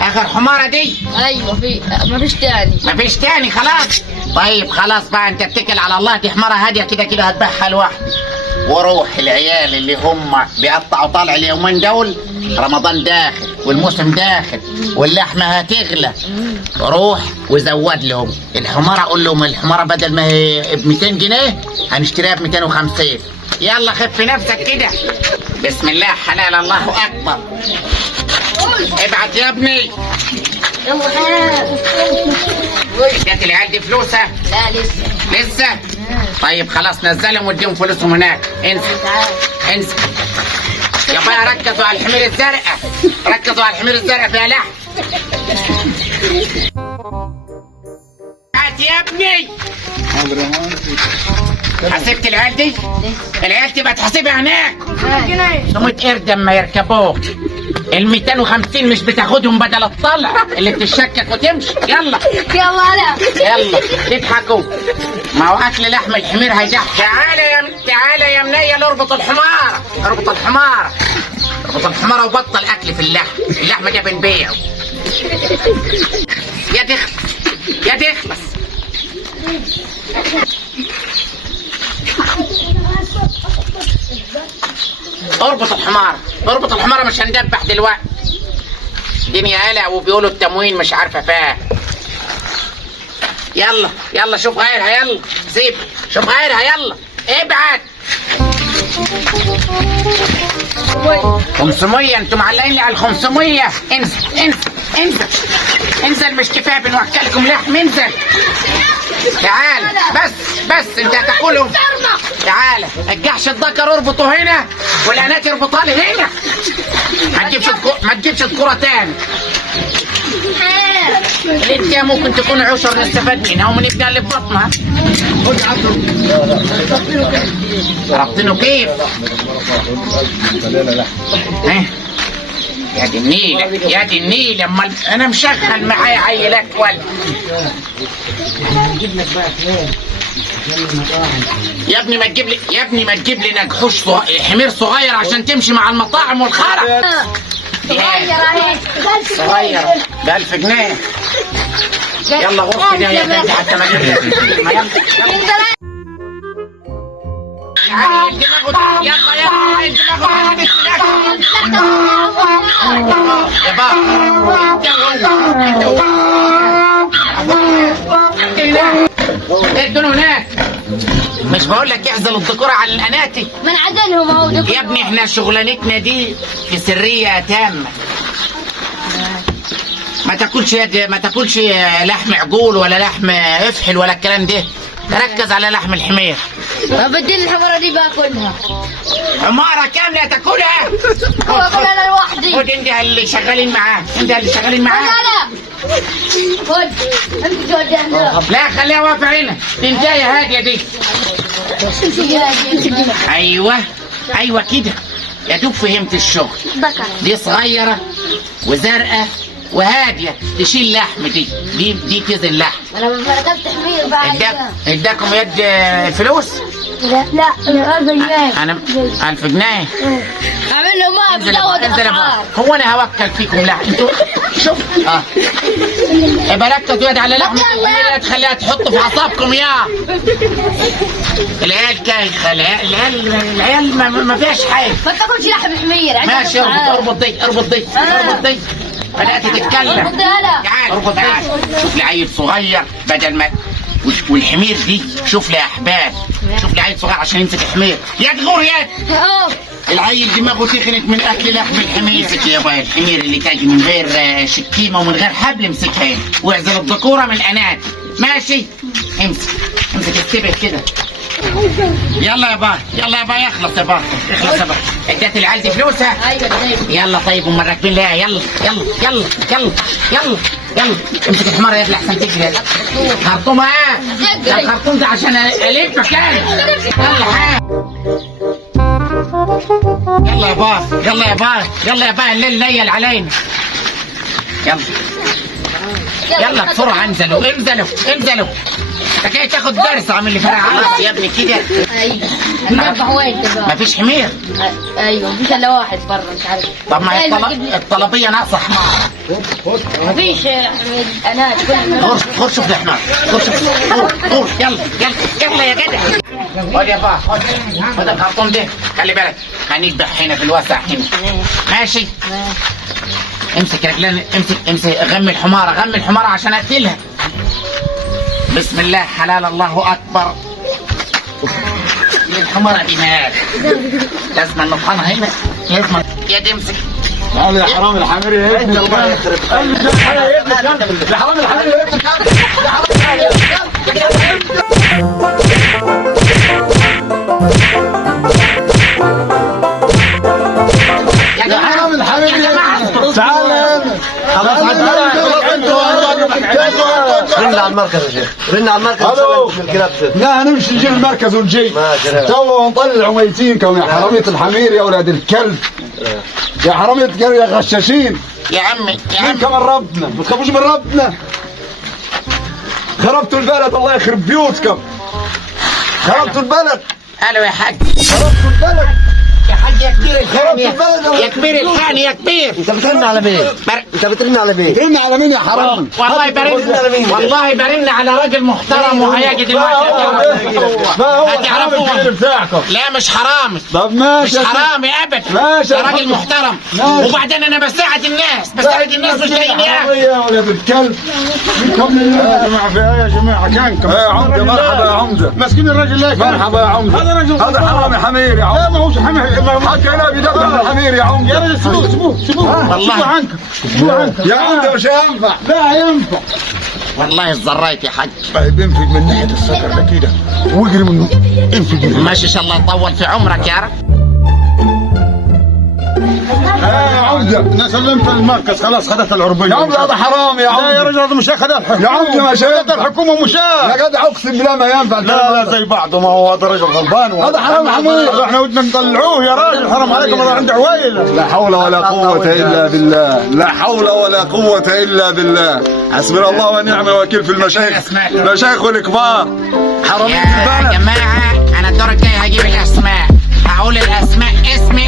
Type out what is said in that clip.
اخر حمارة دي؟ ايوه مفيش تاني. مفيش تاني خلاص. طيب خلاص بقى انت اتكل على الله، دي حمارة هادية كده كده هتبيعها لوحدي. وروح العيال اللي هم بيقطعوا طالع اليومين دول، رمضان داخل والموسم داخل واللحمة هتغلى، روح وزود لهم الحمارة. قول لهم الحمارة بدل ما هي ب 200 جنيه هنشتريها ب 250. يلا خف نفسك كده. بسم الله حلال الله اكبر. ابعت يا ابني. اديت العيال دي فلوسها؟ لا لسه. طيب خلاص نزلهم واديهم فلوسهم هناك. انسى يا بايا. ركزوا على الحمير الزرقاء، ركزوا على الحمير الزرقاء فيها لحم. هات يا ابني. حسبت العيال دي؟ العيال تبقى تحسبها هناك. سميت قرد اما يركبوك. ال 250 مش بتاخدهم بدل الطلع اللي بتشكك وتمشي. يلا يلا تضحكوا. ما هو اكل لحم الحمير هيجح. تعالى يا منيل اربط الحمار، اربط الحمار وبطل اكل في اللحم ده بنبيعه. يا تخلص اربط الحمار مش هندبح دلوقتي. الدنيا قلق وبيقولوا التموين مش عارفه فيها. يلا شوف غيرها. يلا سيب شوف غيرها. يلا ابعت. 500. انتوا معلقين لي على 500. انزل مش كفايه بنوكلكم لحم. انزل تعال. بس انت هتاكلهم. تعال الجحش الذكر اربطه هنا والانات اربطها لي هنا. ما تجيبش الكرة تاني. انت ممكن تكون عشر نستفاد منها ونبدا اللي في بطنها. ربطينه كيف؟ يا دي النيل اما انا مشغل معايا عيلات ولد. يا ابني ما تجيب لي نجحوش حمير صغير عشان تمشي مع المطاعم والخرا. صغير ب 1000 جنيه. يلا غرفة ده يا بنتي حتى ما تجيب. يا بابا ادوا هناك. مش بقول لك اعزل الذكورة على الاناتي؟ ما نعزلهم اهو. يا ابني احنا شغلانتنا دي في سرية تامة. ما تاكلش لحم عجول ولا لحم افحل ولا الكلام ده. ركز على لحم الحمير. بدل الحمارة دي باكلها. حمارة كاملة تاكلها؟ باكلها انا لوحدي. خد انت اللي شغالين معاه. لا خد انت جودها. لا خليها واقفة هنا. تنتهي هادية دي. ايوه كده. يا دوب فهمت الشغل. دي صغيرة وزرقاء وهادية تشيل لحم. دي تزن لحم. انا ركبت حمير بعد. اداكم يد فلوس؟ لا 1000 جنيه. انا 1000 جنيه. اعمل له ما بزود الاسعار. هو انا هوكل فيكم لحم؟ انتوا شوف يبقى ركزوا يد على لحم الحمير تخليها تحط في اعصابكم. العيال كايخه. العيال ما فيهاش حاجه. ما تاكلش لحم الحمير. ماشي اربط دي. بدأت تتكلم. تعال شوف لي عيل صغير بدل ما والحمير دي. شوف لي يا احباب، شوف لي عيل صغير عشان يمسك الحمير. يد غور يد. العيل دماغه تخنت من اكل لحم الحمير. امسك يا بايا الحمير اللي تاجي من غير شكيمه ومن غير حبل. امسكها هنا واعزل الذكوره من الانات. ماشي امسك السبت كده. يلا يا باي اخلص يا باي. اديت العيال دي فلوسها؟ ايوه. يلا طيب هم راكبين لها. يلا امسك الحمار يا ابني احسن تجري. خرطومه ده الخرطوم ده عشان الف مكان. يلا يا باي الليل نيل علينا. يلا بسرعه. انزلوا انت جاي تاخد درس عامل لي فرع عرس يا ابني كده. ايوه هنذبح وين كده؟ مفيش حمير. ايوه مفيش الا واحد بره مش عارف. طب ما هي الطلبيه ناقصه حمار. مفيش انا خش شوف الحمار. خش يلا يلا يا جدع. خد يا بابا خد الخرطوم ده. خلي بالك هنذبح هنا في الواسع هنا. ماشي. امسك رجلين امسك غمي الحمارة عشان اقتلها. بسم الله حلال الله اكبر. الحمارة دي مال لازم نطحنها هنا لازم. يا دي امسك. تعال يا حرام الحمير يا ابني الله يخرب يا حرام الحمير يا ابني. يا حرام الحمير يا جماعة تعال خلاص رن على المركز يا شيخ. رن على المركز. لا هنمشي نجيب المركز ونجي تو نطلع ميتينكم يا حرامية الحمير يا ولاد الكلب. يا حرامية الكلب يا غشاشين. يا عمي كمان ربنا ما تخافوش من ربنا. خربتوا البلد الله يخرب بيوتكم. خربتوا البلد. الو يا حاج. خربتوا البلد يا حاج يا كبير الحاني يا كبير الحاني يا كبير. انت بترن على مين؟ انت بترن على مين؟ بترن على مين يا حرام؟ والله برن على راجل محترم وهيجي دلوقتي. ما هو هتعرفوا بتاعكم. لا مش حرامي. طب ماشي مش حرامي ابدا. ماشي ده راجل محترم. وبعدين انا بساعد الناس مش لاقيين يا ولاد الكلب. يا جماعه في ايه يا جماعه كانكم يا عمده. مرحبا يا عمده. ماسكين الراجل ليك. مرحبا يا عمده. هذا راجل هذا حرامي حمير يا عمده. لا ما هوش حمير. حكى لا بيدبر الحمير يا عمده. يا رجل سيبوه والله عنكم. يا عمده مش هينفع. لا ينفع والله الزرايت يا حاج. طيب انفق من ناحيه السكر ده كده واجري منه. انفق ماشي ان شاء الله يطول في عمرك يا رب. يا عمده انا سلمت المركز خلاص. خدت العربيه يا عمده. هذا حرام يا عمده. لا يا رجل هذا مش خد الحكومه يا عمده. مش خد الحكومه مش يا جدع اقسم بالله ما ينفع. لا زي بعضه. ما هو هذا رجل غلبان. هذا حرام حمير. احنا ودنا نطلعوه يا راجل. حرام عليكم هذا عنده عويله. لا حول ولا قوه الا بالله. لا حول ولا قوه الا بالله. حسبنا الله ونعم الوكيل في المشايخ الكبار. حرام يا جماعه انا الدور الجاي هجيب الاسماء. هقول الاسماء اسم